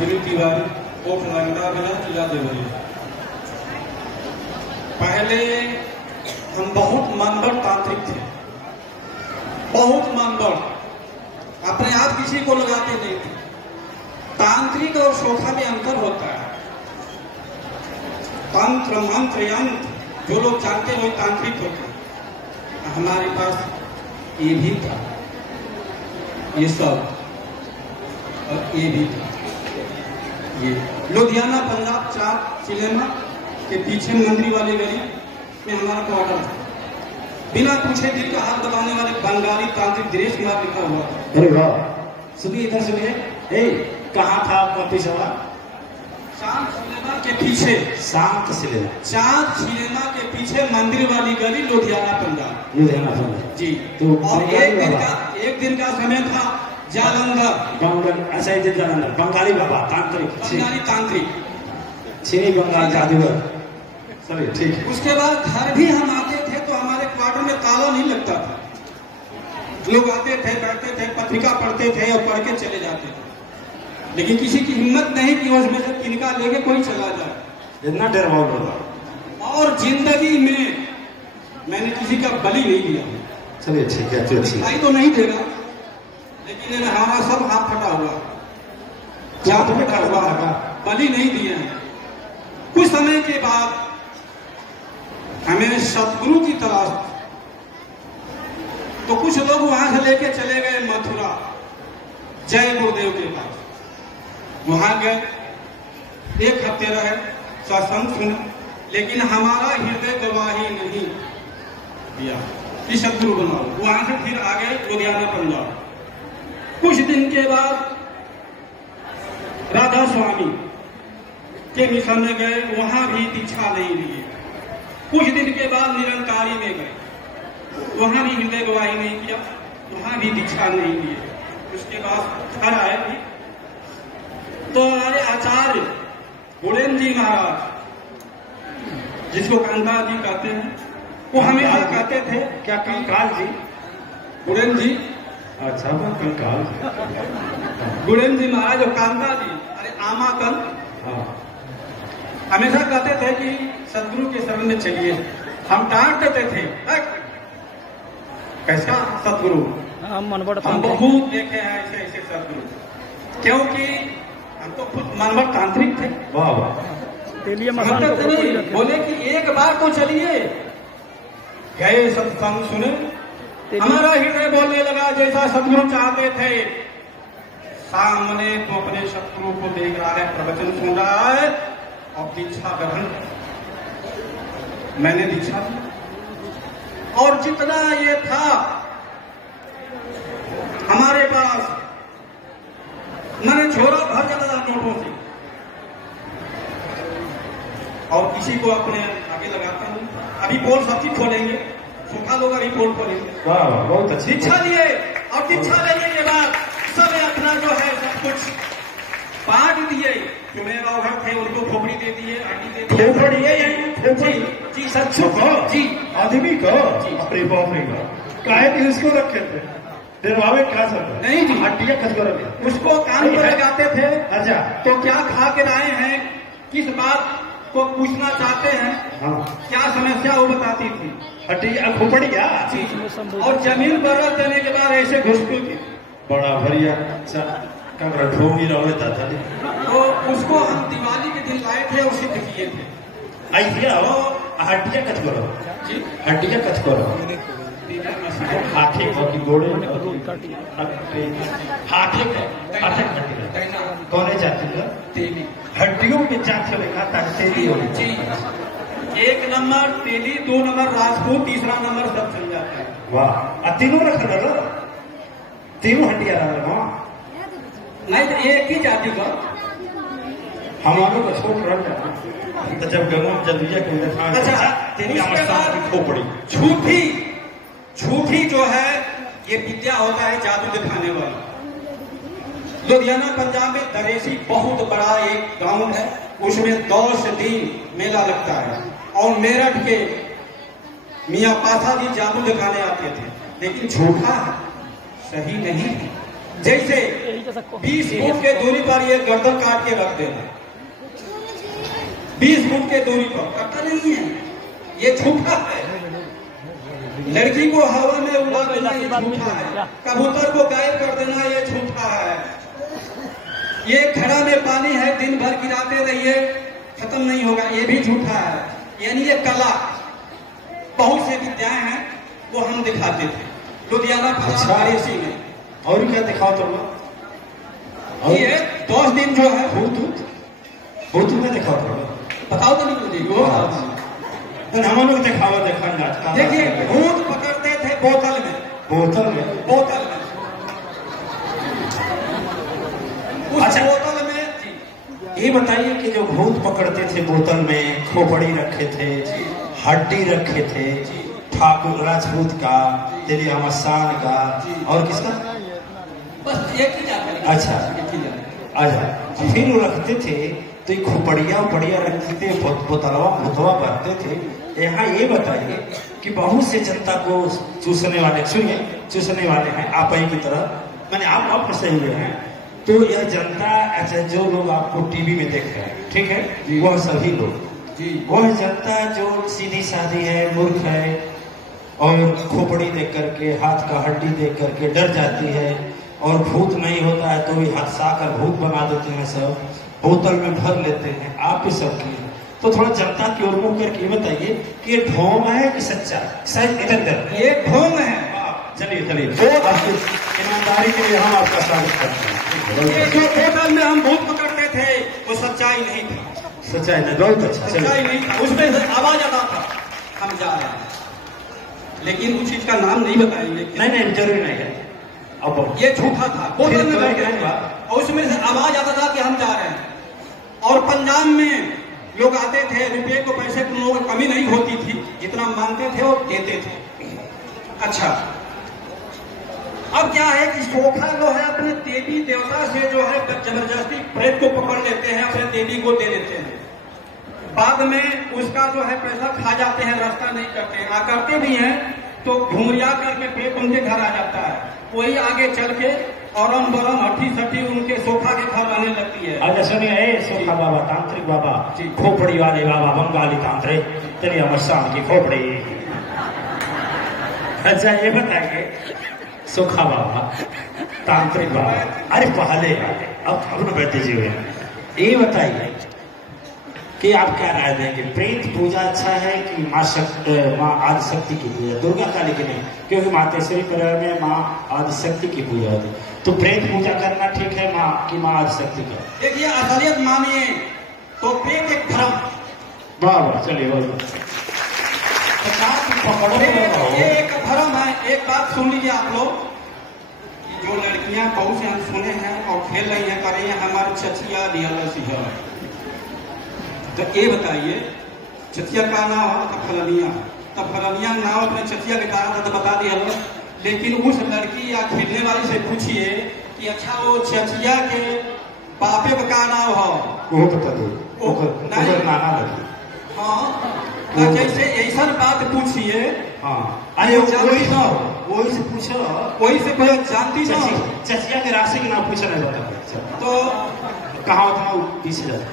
Tiwari coat रंगदा जिला जिला देवरी। पहले हम बहुत मनबड़ तांत्रिक थे, बहुत मनबड़, अपने आप किसी को लगाते नहीं थे। तांत्रिक और शोखा में अंतर होता है। तंत्र मंत्र यंत्र जो लोग जानते हैं वो तांत्रिक होते हैं। हमारे पास ये भी था, ये सब, और ये भी था। ये लुधियाना पंजाब 4 सिनेमा के पीछे मंदिर वाले गली में हमारा क्वार्टर था। बिना पूछे दिल का हाथ दबाने वाले बंगाली तांत्रिक दिनेश कुमार लिखा हुआ था। अरे वाह, सुनिए इधर सुनिए। कहाँ था आपका पिछवा? शांत सिनेमा के पीछे, शांत सिनेमा 4 सिनेमा के पीछे मंदिर वाली गली लुधियाना पंजाब। लुधियाना पंजाब जी। तो और एक दिन का समय था जालंधर। ऐसा ही जालंधर बंगाली बाबा तांत्रिक, बंगाली तांत्रिक, चीनी बंगाल जादूगर। चलिए ठीक। उसके बाद घर भी हम आते थे तो हमारे क्वार्टर में ताला नहीं लगता था। लोग आते थे, बैठते थे, पत्रिका पढ़ते थे और पढ़ के चले जाते थे। लेकिन किसी की हिम्मत नहीं कि उसमें से तिनका लेके कोई चला जाए। इतना डर बहुत होगा। और जिंदगी में मैंने किसी का बलि नहीं दिया। चलिए ठीक है, तो दिखाई तो नहीं देगा, लेकिन हमारा सब हाथ फटा हुआ, जात में फटा हुआ है, बलि नहीं दिए हैं। कुछ समय के बाद हमें सतगुरु की तलाश, तो कुछ लोग वहां से लेके चले गए मथुरा, जय गुरुदेव के पास। वहां गए, 1 हफ्ते रहे, सत्संग सुना, लेकिन हमारा हृदय गवाही नहीं दिया कि सतगुरु बनाओ। वहां से फिर आ गए लुधियाना पंजाब। कुछ दिन के बाद राधा स्वामी के मिशन में गए, वहां भी दीक्षा नहीं लिए। कुछ दिन के बाद निरंकारी में गए, वहां भी हृदय गवाही नहीं किया, वहां भी दीक्षा नहीं लिए। उसके बाद घर आए भी तो हमारे आचार्य गुणेन्द्र जी महाराज, जिसको कांता जी कहते हैं, वो हमेशा कहते थे, क्या कंकाल जी, गुणेन्द्र जी, अच्छा कंकाल गुणेन्द्र जी महाराज और कांता जी, अरे आमाकल, हमेशा कहते थे कि सदगुरु के शरण में चलिए। हम डांट देते थे, कैसा सदगुरु, हम बहुत देखे हैं ऐसे ऐसे सदगुरु, क्योंकि हम तो खुद मनबड़ तांत्रिक थे। वाह, बोले कि एक बार तो चलिए। गए, सत्संग सुने, हमारा हृदय बोलने लगा जैसा सदगुरु चाहते थे। सामने तो अपने शत्रु को देख रहा है, प्रवचन सुन रहा है और दीक्षा ग्रहण। मैंने दीक्षा दी और जितना ये था हमारे पास, मैंने झोला भर जाता था नोटों से, और किसी को अपने आगे लगाते नहीं। अभी पोल सब चीज खोलेंगे, सूखा लोग अभी पोल खोलेंगे। बहुत अच्छी दीक्षा लिए, और दीक्षा लेने के बाद सब अपना जो है सब कुछ बांट दिए। जो मेरे बाबू थे उनको खोपड़ी दे दिए, आटी दे दिए। खोपड़ी जी सच्चू को, जी आदमी को, अपने बापरे का काहे भी उसको रखे थे डरवावे क्या सब नहीं जी, हड्डियां खसकर उसको कान पर लगाते थे। अच्छा, तो क्या खा के आए हैं, किस बात को पूछना चाहते हैं, क्या समस्या वो बताती थी। हड्डियां खोपड़ी क्या जी, और जमीन पर रख देने के बाद ऐसे घुसती थी। बड़ा भरिया ढोंगी रहता था। तो उसको हम दिवाली के दिन लाए थे और सिद्ध किए थे। ऐसे हो हड्डियां कच करो जी, हड्डियां कच करो, हाथी की गोड़े हाथी कौन जाती है, तेली हड्डियों के जात से खाता तेली हो जी। 1 नंबर तेली, 2 नंबर राजपूत, 3रा नंबर सब चल जाता है। वाह, तीनों रख लो, तीनों हड्डियां रहा नहीं तो एक ही जाति का हमारे को छोट रख जाना। तो जब गमो जल्दिया खोपड़ी झूठी जो है ये विद्या होता है जादू दिखाने वाला। लुधियाना पंजाब में दरेसी बहुत बड़ा एक गांव है, उसमें 10 दिन मेला लगता है। और मेरठ के मियाँ पासा जी जादू दिखाने आते थे, लेकिन झूठा है, सही नहीं है। जैसे 20 फुट के दूरी पर ये गर्दन काट के रख देना, 20 फुट के दूरी पर, कटा नहीं है, ये झूठा है। लड़की को हवा में उड़ा देना ये झूठा है, कबूतर को गायब कर देना ये झूठा है। ये घड़ा में पानी है, दिन भर गिराते रहिए खत्म नहीं होगा, ये भी झूठा है। यानी ये कला, बहुत से विद्याएं हैं वो हम दिखाते थे लुधियाना फरासी में। और क्या दिखाओ तुम? ये 10 दिन जो है भूत में दिखाओ तुम, बताओ तो नहीं वो हम लोग दिखावा देखा। देखिए भूत पकड़ते थे बोतल में अच्छा बोतल में। ये बताइए कि जो भूत पकड़ते थे बोतल में, खोपड़ी रखे थे, हड्डी रखे थे, ठाकुर राजपूत का, तेरी अमसान का, और किसका? बस एक ही जाकर। अच्छा फिर वो रखते थे तो ये खोपड़िया रखते थे, बोतलवा भूतवा भरते थे। यहाँ ये बताइए कि बहुत से जनता को चूसने वाले, सुनिए, चूसने वाले हैं आप ही की तरह, मैंने आप फंसे हुए हैं। तो यह जनता, अच्छा जो लोग आपको टीवी में देख रहे हैं, ठीक है, वह सभी लोग, वह जनता जो सीधी सादी है, मूर्ख है, और खोपड़ी देख करके, हाथ का हड्डी देख करके डर जाती है, और भूत नहीं होता है तो भी हंसा कर भूत बना देते हैं, सब बोतल में भर लेते हैं। आप भी सब की तो थोड़ा जनता की ओर मुंह करके बताइए कि ये ढोंग है कि सच्चा? शायद इधर ये ढोंग है। चलिए आपकी ईमानदारी के लिए हम आपका स्वागत करते हैं। ये जो बोतल में हम भूत पकड़ते थे वो सच्चाई नहीं था, सच्चाई नहीं, बहुत अच्छा, सच्चाई नहीं था, उसमें आवाज आता था हम जा रहे हैं, लेकिन उस चीज का नाम नहीं बताएंगे। नहीं जरूरी नहीं है। अब ये झूठा था, बोतल में और उसमें से आवाज आता था कि हम जा रहे हैं। और पंजाब में लोग आते थे, रुपये को पैसे को लोगों की कमी नहीं होती थी, जितना मांगते थे और देते थे। अच्छा अब क्या है कि सोखा जो है अपने देवी देवता से जो है जबरदस्ती प्रेत को पकड़ लेते हैं, अपने देवी को दे देते हैं, बाद में उसका जो है पैसा खा जाते हैं, रास्ता नहीं करते हैं, करते भी हैं तो घुमरिया करके प्रेत उनके घर आ जाता है, वही आगे चल के औरम बरम हठी सठी उनके सोखा के घर आने लगती है। अच्छा सुनिए, सोखा बाबा, तांत्रिक बाबा, खोपड़ी वाले बाबा, बंगाली तांत्रिक, तेरी अमरसान की खोपड़ी। अच्छा ये बताइए, सोखा बाबा, तांत्रिक बाबा, अरे पहले अब बैठे जी हुए, ये बताइए कि आप क्या राय देंगे, प्रेत पूजा अच्छा है कि माँ आदिशक्ति की पूजा, दुर्गा काली की नहीं, क्योंकि मातेश्वरी परिवार में माँ आदिशक्ति की पूजा होती, तो प्रेत पूजा करना ठीक है माँ की, माँ आदिशक्ति का? देखिए असलियत मानिए तो प्रेत एक भ्रम। बाबा चलिए ये एक भ्रम है। एक बात सुन लीजिए आप लोग, जो लड़कियां बहुत से हम सुने हैं और खेल रही हैं, कर रही हैं, हमारे चचिया दिया, तो ये बताइए चचिया का नाम है तफलनिया नाम अपने चचिया के कारण तो बता दिया, लेकिन उस लड़की या खेलने वाली से पूछिए कि अच्छा वो चचिया के बापे का क्या नाम हो, वो बता दो, नाना लगी। हाँ जैसे ऐसा बात पूछिए, हाँ अरे वही ना हो, वही से पूछो, वही से कोई जानती ना हो, चचिया के राशि के नाम पूछा नहीं बता तो कहाँ उतना 20,000,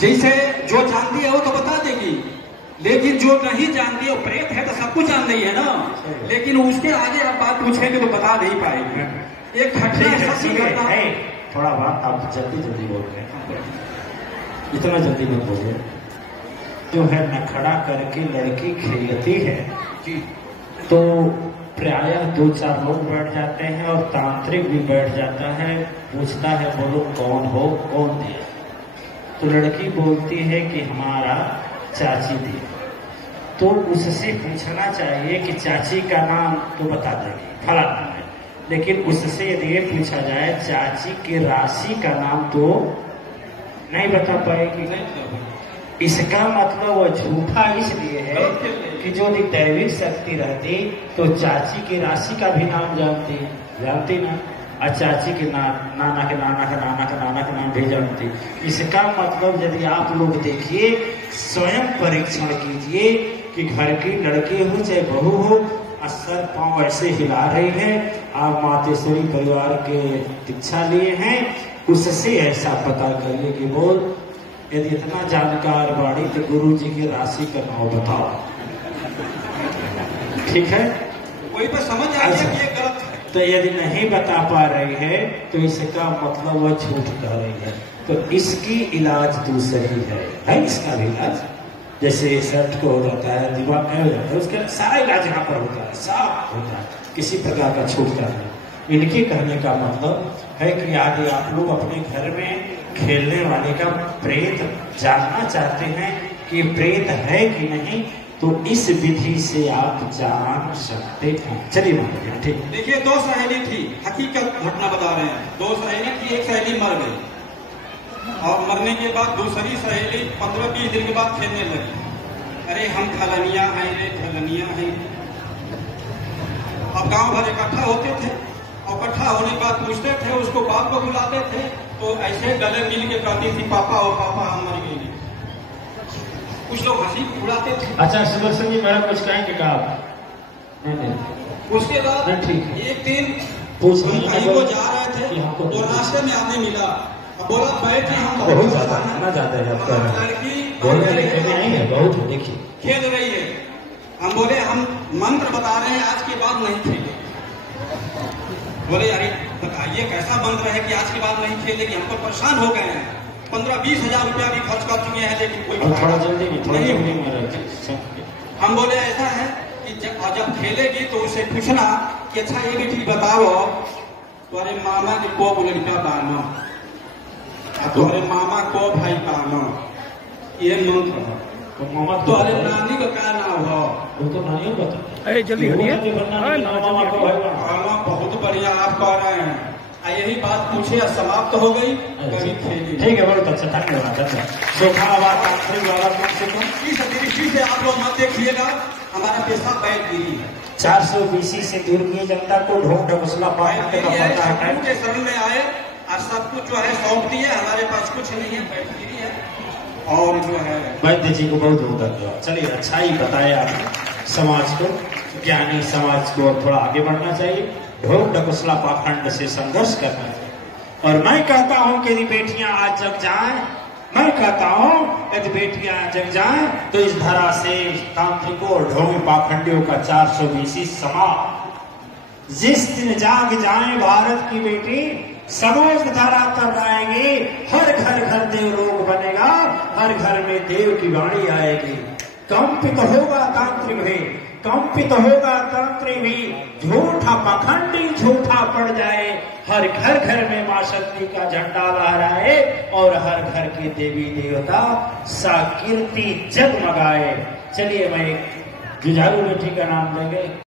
जैसे जो जानती है वो तो बता देगी, लेकिन जो नहीं जानती है, प्रेत है तो सब कुछ जान रही है ना, लेकिन उसके आगे आप बात पूछेंगे तो बता नहीं पाएंगे। एक घटना है, थोड़ा बात आप जल्दी बोल रहे हैं, इतना जल्दी मत बोलिए। जो है नखड़ा करके लड़की खेलती है तो प्रायः 2-4 लोग बैठ जाते हैं और तांत्रिक भी बैठ जाता है, पूछता है बोलो कौन हो, कौन दिया, तो लड़की बोलती है कि हमारा चाची दी, तो उससे पूछना चाहिए कि चाची का नाम तो बता देगी, फला नाम है, लेकिन उससे यदि ये पूछा जाए चाची की राशि का नाम तो नहीं बता पाएगी। इसका मतलब वो झूठा इसलिए है कि जो दैविक शक्ति रहती तो चाची की राशि का भी नाम जानती ना, और चाची के नाना के नाना का नाना का नाना का नाम भी जानती। इसका मतलब यदि आप लोग देखिए, स्वयं परीक्षण कीजिए कि घर की लड़की हो चाहे बहू हो, सर पांव ऐसे हिला रही है, आप मातेश्वरी परिवार के दीक्षा लिए हैं, उससे ऐसा पता करिए कि बोल यदि इतना जानकार बाड़ी तो गुरु जी की राशि का नाम बताओ। ठीक है, कोई पर समझ आ गया कि ये गलत है। तो यदि नहीं बता पा रही है तो इसका मतलब वह झूठ कह रही है, तो इसकी इलाज दूसरी है इसका भी इलाज। जैसे सर्ट को हो जाता है, दिमाग में हो जाता है, उसका सारा इलाज यहाँ पर होता है, साफ होता है, किसी प्रकार का छूटता नहीं। इनके कहने का मतलब है कि यदि आप लोग अपने घर में खेलने वाले का प्रेत जानना चाहते हैं कि प्रेत है कि नहीं, तो इस विधि से आप जान सकते हैं। चलिए मानिए, ठीक। देखिए, दो सहेली थी, हकीकत घटना बता रहे हैं। दो सहेली थी, एक सहेली मर गई और मरने के बाद दूसरी सहेली 15-20 दिन के बाद खेलने लगी। अरे हम फलनिया हैं, रे फलनिया हैं। अब गांव भर इकट्ठा होते थे और इकट्ठा होने के बाद पूछते थे, उसको बाप को बुलाते थे, तो ऐसे गले मिल के कहती थी, पापा और पापा हम मर गए। कुछ लोग हंसी उड़ाते थे। अच्छा सुदर्शन जी, मेरा कुछ कहेंगे का आप? नहीं। उसके बाद एक दिन कहीं को जा रहे थे तो रास्ते में आदमी मिला, बोला बैठे हम बहुत ज्यादा खाना जाते हैं आपका लड़की बोलने लिखने में नहीं है, बहुत देखिए खेल रही है। हम बोले हम मंत्र बता रहे हैं, आज के बाद नहीं खेले। बोले अरे बताइए कैसा मंत्र है कि आज के बाद नहीं खेलेगी, हम तो परेशान हो गए हैं, 15-20 हजार रुपया भी खर्च कर चुके हैं, लेकिन कोई थोड़ा जल्दी हम बोले ऐसा है कि जब खेलेगी तो उसे पूछना कि अच्छा ये भी ठीक बताओ, तुम्हारे मामा के को लड़का बानो, तुम्हारे मामा को भाई बानो, ये मंत्र है। तो मामा तुम्हारे नानी का क्या नाम हो? वो तो नानी बता। अरे जल्दी बहुत बढ़िया आप कह रहे हैं। यही बात पूछे और समाप्त हो गई, कभी खेली। ठीक है, बहुत अच्छा, धन्यवाद। सोखा आवाज वाला कम से कम इस दृष्टि से आप लोग मत देखिएगा, हमारा पेशा बैठगिरी है। 400 BC से दूर की जनता को ढोंग ढकोसला के शरण में आए और सब कुछ जो है सौंप दिए, हमारे पास कुछ नहीं है, बैठगिरी है। और जो है वैद्य जी को बहुत बहुत धन्यवाद। चलिए, अच्छा ही बताया आपने समाज को, ज्ञानी समाज को थोड़ा आगे बढ़ना चाहिए, ढोंग ढकोसला पाखंड से संघर्ष करना चाहिए। और मैं कहता हूं कि यदि बेटियां आज जग जाएं, मैं कहता हूं यदि बेटियां जग जाएं तो इस धरा से तांत्रिकों और ढोंग पाखंडियों का 400 BC समाप्त। जिस दिन जाग जाए भारत की बेटी, समोज धरा तर आएंगे, हर घर घर देवलोक बनेगा, हर घर में देव की वाणी आएगी। कंपित होगा तांत्रिक भी, कंपित होगा तंत्र भी, झूठा पाखंडी झूठा पड़ जाए, हर घर घर में मां शक्ति का झंडा लहराए और हर घर के देवी देवता साकीर्ति जगमगाए। चलिए, मैं जुझारू बेटी का नाम लेंगे।